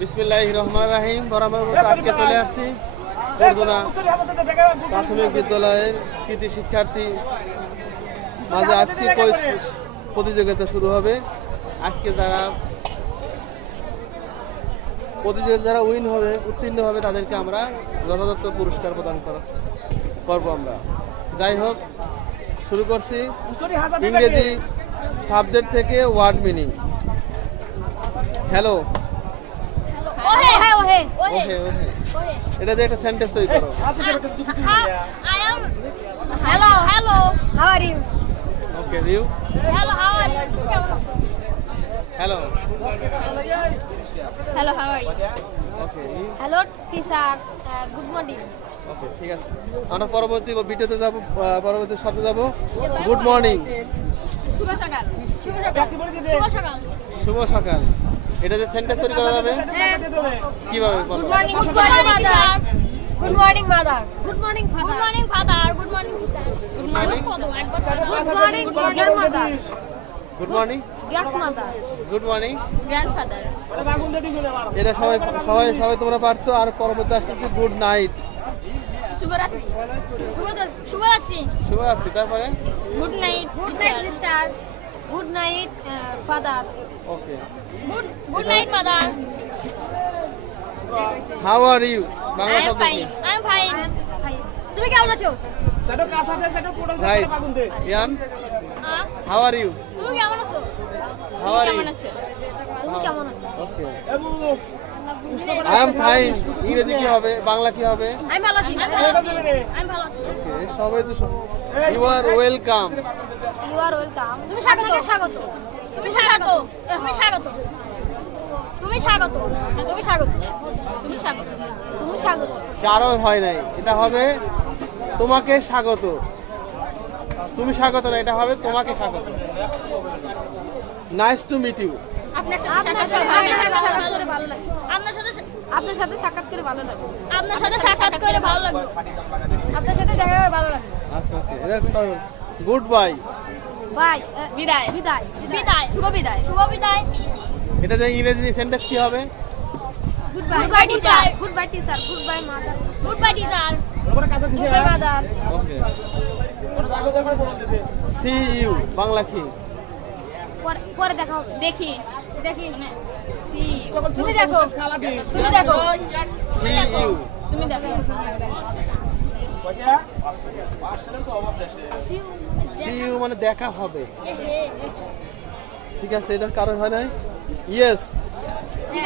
বিসমিল্লাহির রহমানির রহিম। বরাবর আজকে চলে আসছি বরগুনা প্রাথমিক বিদ্যালয়ের কৃতি শিক্ষার্থী মাঝে আজকে প্রতিযোগিতা শুরু হবে। আজকে যারা উইন হবে, উত্তীর্ণ হবে, তাদেরকে আমরা যথাযথ পুরস্কার প্রদান করবো আমরা। যাই হোক, শুরু করছি ইংরেজি সাবজেক্ট থেকে ওয়ার্ড মিনিং। হ্যালো, ওহে, এটা দিয়ে একটা সেন্টেন্স তৈরি করো। Hello, how are you? Okay, রিউ। Hello, how are you? Hello. Hello, how are you? Okay, Hello, teacher. Good morning. Okay, ঠিক আছে। আমরা পরবর্তী ভিডিওতে যাব, পরবর্তী শব্দে যাব। গুড মর্নিং, শুভ সকাল। শুভ সকাল। শুভ সকাল। শুভ সকাল। এটা যে সেন্টেন্স তৈরি করা যাবে কিভাবে বলো? Good morning, mother. Good morning, mother. Good morning, father. Good morning, father. Good morning, teacher. Good morning. Good morning, grandmother. Good morning, Grandmother. Good morning. Grandfather. এটা সবাই তোমরা পারছো। আর পরবর্তী আসছে গুড নাইট, শুভরাত্রি। শুভরাত্রি। শুভরাত্রি। তারপরে Good night. Good night, sister. Good night, father. Okay, Good night, mother. How are you, Bangla I am শব্দ কি? fine. I am fine. তুমি কেমন আছো? Right, Ian, how are you, তুমি কেমন আছো? হাউ আর ইউ, কেমন আছো? তুমি কেমন আছো? ওকে, আই এম ফাইন। ইংরেজি কি হবে, বাংলা কি হবে? আমি ভালো আছি। আমি ভালো আছি। আমি ভালো আছি। ওকে, সবাই তো you are welcome. You are welcome. তুমি স্বাগত। স্বাগত। তুমি স্বাগত। তুমি স্বাগত। তুমি স্বাগত। তুমি স্বাগত। তুমি স্বাগত। তুমি স্বাগত। কারো হয় নাই, এটা হবে তোমাকে স্বাগত। তুমি স্বাগত না, এটা হবে তোমাকে স্বাগত। Nice to meet you. আপনার সাথে সাক্ষাৎ করে ভালো লাগে। আপনার সাথে সাক্ষাৎ করে ভালো লাগে। আপনার সাথে সাক্ষাৎ করে ভালো লাগে। আপনার সাথে দেখা হয়ে ভালো লাগে। আচ্ছা আচ্ছা, এটা গুড বাই। বাই। বিদায়। বিদায়। বিদায়। শুভ বিদায়। শুভ বিদায়। এটা যে ইংরেজি সেন্টেন্স কি হবে? Good bye. Good bye teacher. Good bye teacher. Good bye mother. Good bye teacher. Good bye mother. Okay, see you, Bangla কি? পরে দেখা হবে। দেখি। দেখি। তুমি দেখো। তুমি দেখো। সি ইউ, তুমি দেখো। সি ইউ মানে দেখা হবে। ঠিক আছে, এটার কারণ হয় নাই। ইয়েস,